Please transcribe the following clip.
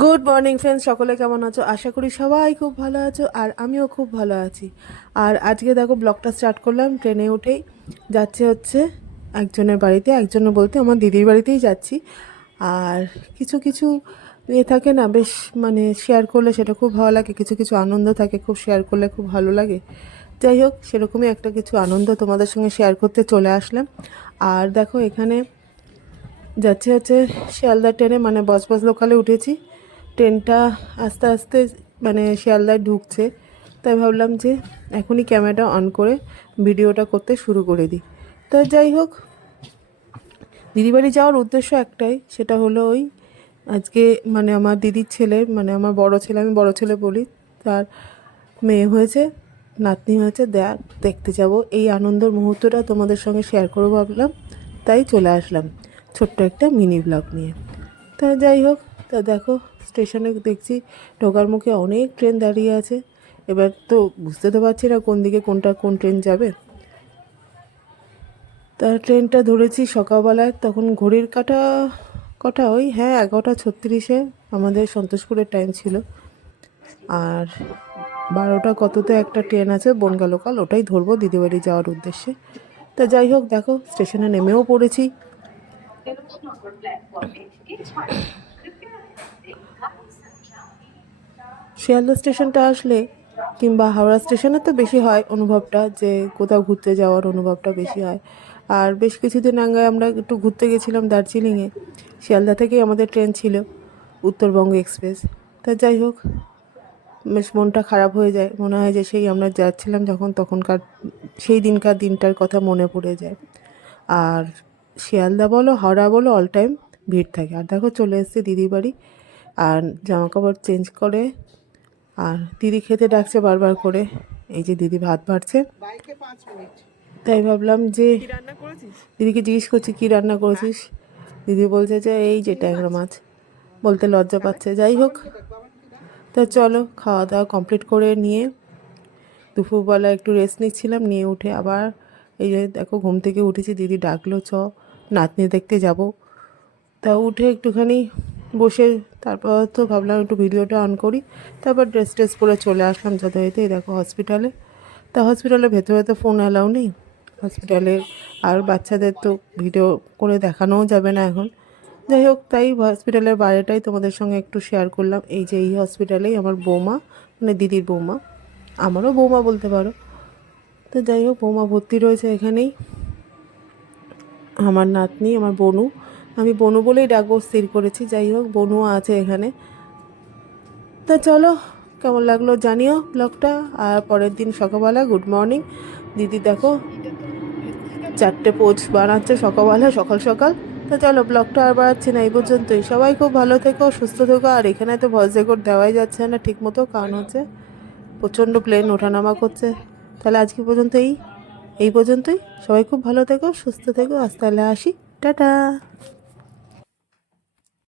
Good morning friends সকলে কেমন আছো? আশা করি সবাই খুব ভালো আছো আর আমিও খুব ভালো আছি। আর আজকে দেখো, ব্লগটা স্টার্ট করলাম। ট্রেনে উঠেই যাচ্ছে হচ্ছে একজনের বাড়িতে। একজনের বলতে আমার দিদির বাড়িতেই যাচ্ছি। আর কিছু কিছু ইয়ে থাকে না, বেশ মানে শেয়ার করলে সেটা খুব ভালো লাগে। কিছু কিছু আনন্দ থাকে, খুব শেয়ার করলে খুব ভালো লাগে। যাই হোক, সেরকমই একটা কিছু আনন্দ তোমাদের সঙ্গে শেয়ার করতে চলে আসলাম। আর দেখো, এখানে যাচ্ছে হচ্ছে শিয়ালদা ট্রেনে মানে বজবজ লোকালে উঠেছি। ট্রেনটা আস্তে আস্তে মানে শিয়ালদায় ঢুকছে, তাই ভাবলাম যে এখনই ক্যামেরাটা অন করে ভিডিওটা করতে শুরু করে দিই। তো যাই হোক, দিদিবাড়ি যাওয়ার উদ্দেশ্য একটাই, সেটা হলো ওই আজকে মানে আমার দিদির ছেলে মানে আমার বড় ছেলে, আমি বড় ছেলে বলি, তার মেয়ে হয়েছে, নাতনি হয়েছে দেখ দেখতে যাব। এই আনন্দের মুহূর্তটা তোমাদের সঙ্গে শেয়ার করব ভাবলাম, তাই চলে আসলাম ছোট্ট একটা মিনি ব্লগ নিয়ে। তা যাই হোক তা দেখো, স্টেশনে দেখছি ঢোকার মুখে অনেক ট্রেন দাঁড়িয়ে আছে। এবার তো বুঝতে তো পারছি না কোন দিকে কোনটা, কোন ট্রেন যাবে। তা ট্রেনটা ধরেছি সকালবেলায়, তখন ঘড়ির কাটা, কটা ওই হ্যাঁ এগারোটা ছত্রিশে আমাদের সন্তোষপুরের টাইম ছিল। আর বারোটা কততে একটা ট্রেন আছে, বনগা লোকাল ওটাই ধরবো দিদিবাড়ি যাওয়ার উদ্দেশ্যে। তা যাই হোক, দেখো, স্টেশনে নেমেও পড়েছি। শিয়ালদা স্টেশনটা আসলে কিংবা হাওড়া স্টেশনে তো বেশি হয় অনুভবটা যে কোথাও ঘুরতে যাওয়ার অনুভবটা বেশি হয়। আর বেশ কিছুদিন আগে আমরা একটু ঘুরতে গেছিলাম দার্জিলিংয়ে। শিয়ালদা থেকেই আমাদের ট্রেন ছিল উত্তরবঙ্গ এক্সপ্রেস। তা যাই হোক, বেশ মনটা খারাপ হয়ে যায়। মনে হয় যে সেই আমরা যাচ্ছিলাম যখন তখনকার, সেই দিনকার দিনটার কথা মনে পড়ে যায়। আর শিয়ালদা বলো, হাওড়া বলো অল টাইম ভিড় থাকে। আর দেখো চলে এসছে দিদি বাড়ি। আর জামা কাপড় চেঞ্জ করে আর দিদি খেতে ডাকছে বারবার করে। এই যে দিদি ভাত বাড়ছে তাই ভাবলাম যে দিদিকে জিজ্ঞেস করছি কী রান্না করেছিস? দিদি বলছে যে এই যে ট্যাংরা মাছ। বলতে লজ্জা পাচ্ছে। যাই হোক তা চলো খাওয়া দাওয়া কমপ্লিট করে নিয়ে দুপুরবেলা একটু রেস্ট নিচ্ছিলাম। নিয়ে উঠে আবার এই যে দেখো ঘুম থেকে উঠেছি দিদি ডাকলো চ নাতনি দেখতে যাব। তা উঠে একটুখানি বসে তারপর তো ভাবলাম একটু ভিডিওটা অন করি। তারপর ড্রেস ট্রেস পরে চলে আসলাম যথাযথই দেখো হসপিটালে তা হসপিটালে ভেতরে তো ফোন অ্যালাউ নেই। হসপিটালে আর বাচ্চাদের তো ভিডিও করে দেখানোও যাবে না এখন। যাই হোক, তাই হসপিটালের বাইরেটাই তোমাদের সঙ্গে একটু শেয়ার করলাম। এই যে এই হসপিটালেই আমার বৌমা মানে দিদির বৌমা। আমারও বৌমা বলতে পারো। তো যাই হোক, বৌমা ভর্তি রয়েছে এখানেই। আমার নাতনি, আমার বনু। আমি বনু বলেই ডাকবো, স্থির করেছি। যাই হোক বনুও আছে এখানে। তা চলো, কেমন লাগল জানিও ব্লগটা। আর পরের দিন সকালবেলা, গুড মর্নিং। দিদি দেখো, চারটে পোচ বানাচ্ছে সকালবেলা, সকাল সকাল। তো চলো, ব্লগটা আর বাড়াচ্ছি না, এই পর্যন্তই। সবাই খুব ভালো থেকো, সুস্থ থেকো। আর এখানে তো ভয়েস রেকর্ড দেওয়াই যাচ্ছে না ঠিক মতো কারণ হচ্ছে প্রচণ্ড প্লেন ওঠানামা করছে। তাহলে আজকে পর্যন্ত এই এই পর্যন্তই। সবাই খুব ভালো থেকো, সুস্থ থেকো। আজ তাহলে আসি। টাটা!